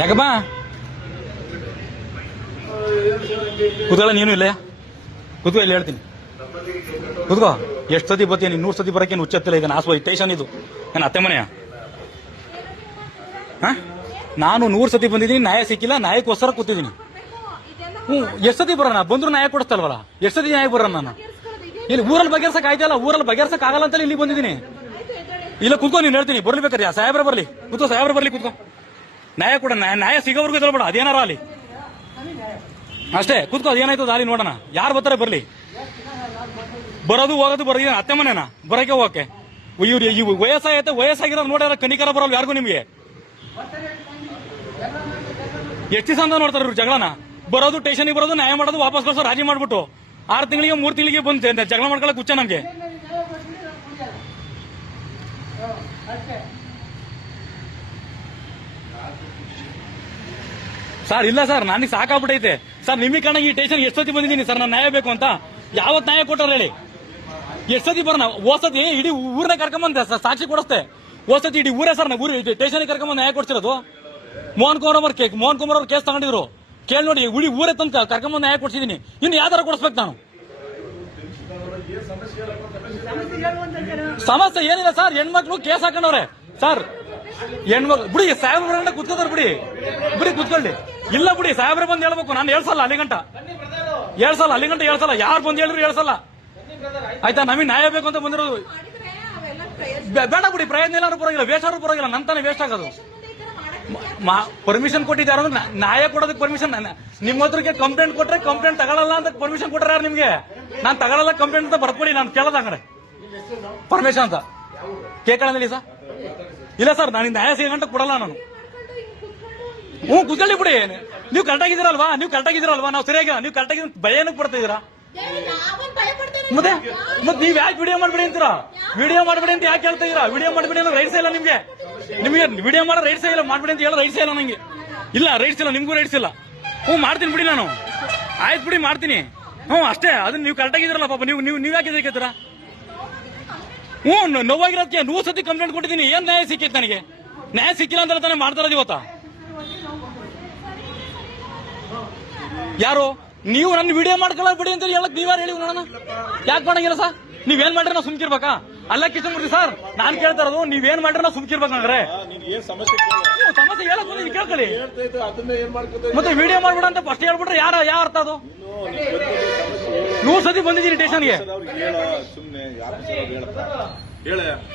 ಯಾಕಪ್ಪ ಕೂತ್ಕೊಳ್ಳ ನೀನು ಇಲ್ಲ ಕೂತ್ಕೋ ಇಲ್ಲಿ ಹೇಳ್ತೀನಿ ಕೂತ್ಕೋ. ಎಷ್ಟು ಸತಿ ಬರ್ತೀಯ ನೀನು? 100 ಸತಿ ಬರೋಕೆ ಹುಚ್ಚತ್ತಿಲ್ಲ. ಈಗ ನಾಸು ಸ್ಟೇಷನ್ ಇದು ನನ್ನ ಅತ್ತೆ ಮನೆಯ. ನಾನು 100 ಸತಿ ಬಂದಿದ್ದೀನಿ, ನ್ಯಾಯ ಸಿಕ್ಕಿಲ್ಲ, ನ್ಯಾಯಕ್ಕೋಸ್ಕರ ಕೂತಿದ್ದೀನಿ. ಎಷ್ಟು ಸತಿ ಬರೋಣ? ಬಂದ್ರು ನ್ಯಾಯ ಕೊಡಿಸ್ತಲ್ವಲ್ಲ, ಎಷ್ಟು ಸತಿ ನ್ಯಾಯ ಬರೋಣ ನಾನು? ಇಲ್ಲಿ ಊರಲ್ಲಿ ಬಗೆಹರ್ಸಕ್ ಆಯ್ತಲ್ಲ, ಊರಲ್ಲಿ ಬಗೆಹರ್ಸಕ್ ಆಗಲ್ಲ ಅಂತ ಇಲ್ಲಿ ಬಂದಿದ್ದೀನಿ. ಇಲ್ಲ ಕೂತ್ಕೋ, ನೀನು ಹೇಳ್ತೀನಿ ಬರ್ಲಿಬೇಕಾರೆ ಸಾಹೇಬ್ರ ಬರ್ಲಿ, ಕೂತ್ಕೋ ಸಾಹೇಬ್ರ ಬರ್ಲಿ, ಕೂತ್ಕೋ. ನ್ಯಾಯ ಕೊಡ, ನ್ಯಾಯ ಸಿಗೋವರೆಗೂ ಇದ್ರಬೇಡ, ಅದೇನಾರ ಅಲ್ಲಿ ಅಷ್ಟೇ. ಕೂತ್ಕೋ, ಅದೇನಾಯ್ತದ ಅಲ್ಲಿ ನೋಡೋಣ. ಯಾರು ಬರ್ತಾರೆ ಬರ್ಲಿ. ಬರೋದು ಹೋಗೋದು ಬರೋದು ಅತ್ತೆ ಮನೆನಾ? ಬರೋಕೆ ಹೋಗಕ್ಕೆ ಇವ್ರು ವಯಸ್ಸಾಗೈತೆ, ವಯಸ್ಸಾಗಿರೋದು ನೋಡ್ಯಾರ ಕನಿಕರ ಬರೋಲ್ಲ ಯಾರಿಗೂ ನಿಮ್ಗೆ. ಎಷ್ಟು ದಿವಸ ಅಂತ ನೋಡ್ತಾರೆ ಇವ್ರು ಜಗಳನ? ಬರೋದು ಸ್ಟೇಷನ್ಗೆ ಬರೋದು, ನ್ಯಾಯ ಮಾಡೋದು, ವಾಪಸ್ ಕಳ್ಸೋ, ರಾಜಿ ಮಾಡ್ಬಿಟ್ಟು 6 ತಿಂಗಳಿಗೆ 3 ತಿಂಗಳಿಗೆ ಬಂದು ಜಗಳ ಮಾಡ್ಕೊಳಕ್ ಹುಚ್ಚ ನಮ್ಗೆ. ಸರ್ ಇಲ್ಲ ಸರ್, ನನಗೆ ಸಾಕಾಗ್ಬಿಟ್ಟೈತೆ ಸರ್. ನಿಮಗೆ ಕಾರಣ ಈ ಸ್ಟೇಷನ್ ಎಷ್ಟೊತ್ತಿ ಬಂದಿದ್ದೀನಿ ಸರ್, ನಾನು ನ್ಯಾಯ ಬೇಕು ಅಂತ. ಯಾವತ್ ನ್ಯಾಯ ಕೊಟ್ಟಾರ ಹೇಳಿ? ಎಷ್ಟೊತ್ತಿ ಬರೋಣ? ಓಸತಿ ಇಡೀ ಊರನ್ನ ಕರ್ಕೊಂಬಂದೆ ಸಾಕ್ಷಿ ಕೊಡಿಸ್ತೆ. ಓಸತಿ ಇಡೀ ಊರೇ ಸರ್, ಊರು ಸ್ಟೇಷನ್ ಕರ್ಕೊಂಬಂದು ನ್ಯಾಯ ಕೊಡ್ಸಿರೋದು. ಮೋಹನ್ ಕುಮಾರ್ ಅವ್ರ ಕೇಸ್ ತಗೊಂಡಿದ್ರು, ಕೇಳಿ ನೋಡಿ. ಇಡೀ ಊರೇ ತಂದು ಕರ್ಕೊಂಬಂದು ನ್ಯಾಯ ಕೊಡ್ಸಿದೀನಿ. ಇನ್ನು ಯಾವ್ದಾರ ಕೊಡಿಸ್ಬೇಕು ನಾನು? ಸಮಸ್ಯೆ ಏನಿಲ್ಲ ಸರ್, ಹೆಣ್ಮಕ್ಳು ಕೇಸ್ ಹಾಕೊಂಡವ್ರೆ ಸರ್. ಹೆಣ್ಮಕ್ಳು ಬಿಡಿ, ಸಾಹೇಬ್ರ ಕುತ್ಕೋತಾರ, ಬಿಡಿ ಕುತ್ಕೊಳ್ಳಿ. ಇಲ್ಲ ಬಿಡಿ, ಸಾಹೇಬ್ರೆ ಬಂದು ಹೇಳ್ಬೇಕು. ನಾನು ಹೇಳ್ಸಲ್ಲ ಅಲ್ಲಿ ಗಂಟ ಹೇಳ್ಸಲ್ಲ. ಯಾರು ಬಂದು ಹೇಳಿದ್ರು ಹೇಳ್ಸಲ್ಲ, ಆಯ್ತಾ? ನಮಗೆ ನ್ಯಾಯ ಬೇಕು ಅಂತ ಬಂದಿರೋದು. ಬೇಡ ಬಿಡಿ, ಪ್ರಯತ್ನ ಎಲ್ಲಾರು ಪರವಾಗಿಲ್ಲ, ವೇಸ್ಟ್ ಆದ್ರೂ ಪರವಾಗಿಲ್ಲ, ನನ್ ತಾನೇ ವೇಸ್ಟ್ ಆಗೋದು. ಪರ್ಮಿಷನ್ ಕೊಟ್ಟಿದ್ದಾರೆ ಅಂದ್ರೆ ನ್ಯಾಯ ಕೊಡೋದಕ್ಕೆ ಪರ್ಮಿಷನ್. ನಿಮ್ಮ ಹತ್ರಕ್ಕೆ ಕಂಪ್ಲೇಂಟ್ ಕೊಟ್ರೆ ಕಂಪ್ಲೇಂಟ್ ತಗೊಳ್ಳಲ್ಲ ಅಂತ ಪರ್ಮಿಷನ್ ಕೊಟ್ಟಾರ ನಿಮ್ಗೆ? ನಾನು ತಗೊಳ್ಳಲ್ಲ ಕಂಪ್ಲೇಂಟ್ ಅಂತ ಬರ್ಕೊಡಿ, ನಾನು ಕೇಳೋದ ಹಂಗಾರೆ ಪರ್ಮಿಷನ್ ಅಂತ ಕೇಳ್ಕೊಳ್ಳಿ ಸರ್. ಇಲ್ಲ ಸರ್, ನಾನು ನ್ಯಾಯ ಸಿಗಂಟ ಕೊಡಲ್ಲ ನಾನು. ಕುತ್ಕೊಳ್ಳಿ ಬಿಡಿ. ನೀವು ಕರೆಕ್ಟಾಗಿದ್ದೀರಲ್ವಾ? ನಾವು ಸರಿಯಾಗಿಲ್ಲ. ನೀವು ಕರೆಕ್ಟಾಗಿ ಭಯ ಏನಕ್ಕೆ ಪಡ್ತಾ ಇದೀರಾ? ಮತ್ತೆ ನೀವ್ ಯಾಕೆ ವಿಡಿಯೋ ಮಾಡ್ಬಿಡಿ ಅಂತೀರಾ? ವಿಡಿಯೋ ಮಾಡ್ಬಿಡಿ ಅಂತ ಯಾಕೆ ಹೇಳ್ತಾ ಇದೀರಾ? ವಿಡಿಯೋ ಮಾಡ್ಬಿಡಿ ಅನ್ನೋ ರೈಟ್ಸ್ ಇಲ್ಲ ನಿಮ್ಗೆ. ವಿಡಿಯೋ ಮಾಡೋ ರೈಟ್ಸ್ ಇಲ್ಲ, ಮಾಡ್ಬಿಡಿ ಅಂತ ಹೇಳೋ ರೈಟ್ಸ್ ಇಲ್ಲ ನಂಗೆ. ಇಲ್ಲ ರೈಟ್ಸ್ ಇಲ್ಲ, ನಿಮ್ಗೂ ರೈಟ್ಸ್ ಇಲ್ಲ. ಮಾಡ್ತೀನಿ ಬಿಡಿ ನಾನು. ಆಯ್ತು ಬಿಡಿ, ಮಾಡ್ತೀನಿ. ಅಷ್ಟೇ. ಅದನ್ನ ನೀವು ಕರೆಕ್ಟಾಗಿದ್ದೀರಲ್ಲ ಪಾಪ, ನೀವು ಯಾಕೆ ಇದಕ್ಕೆತ್ತೀರಾ? ನೋವಾಗಿರೋದಕ್ಕೆ 100 ಸತಿ ಕಂಪ್ಲೇಂಟ್ ಕೊಟ್ಟಿದ್ದೀನಿ. ಏನ್ ನ್ಯಾಯ ಸಿಕ್ಕೈತೆ ನನಗೆ? ನ್ಯಾಯ ಸಿಕ್ಕಿಲ್ಲ ಅಂತ ತಾನೇ ಮಾಡ್ತಾ ಇರೋದು ಇವತ್ತ. ಯಾರು ನೀವು ನನ್ನ ವಿಡಿಯೋ ಮಾಡ್ಕೊಳ್ಳ ಬಿಡಿ ಅಂತ ಹೇಳಕ್ ನೀವ್ಯಾರು ಹೇಳಿ ನೋಡೋಣ? ಯಾಕೆ ಮಾಡಂಗಿಲ್ಲ ಸರ್? ನೀವೇನ್ ಮಾಡ್ರಿ ನಾವು ಸುಮ್ಕಿರ್ಬೇಕಾ? ಅಲ್ಲ ಕಿಶನ್ಮೂರ್ತಿ ಸರ್, ನಾನ್ ಕೇಳ್ತಾ ಇರೋದು ನೀವೇನ್ ಮಾಡ್ರಿ ನಾವು ಸುಮ್ಕಿರ್ಬೇಕಂದ್ರೆ ಸಮಸ್ಯೆ ಹೇಳಕ್ ನೀವು ಕೇಳ್ಕೊಳ್ಳಿ. ಮತ್ತೆ ವಿಡಿಯೋ ಮಾಡ್ಬಿಡ ಅಂತ ಫಸ್ಟ್ ಹೇಳ್ಬಿಟ್ರೆ ಯಾವ ಅರ್ಥ ಅದು? 100 ಸತಿ ಬಂದಿದ್ದೀನಿ ಸ್ಟೇಷನ್ಗೆ.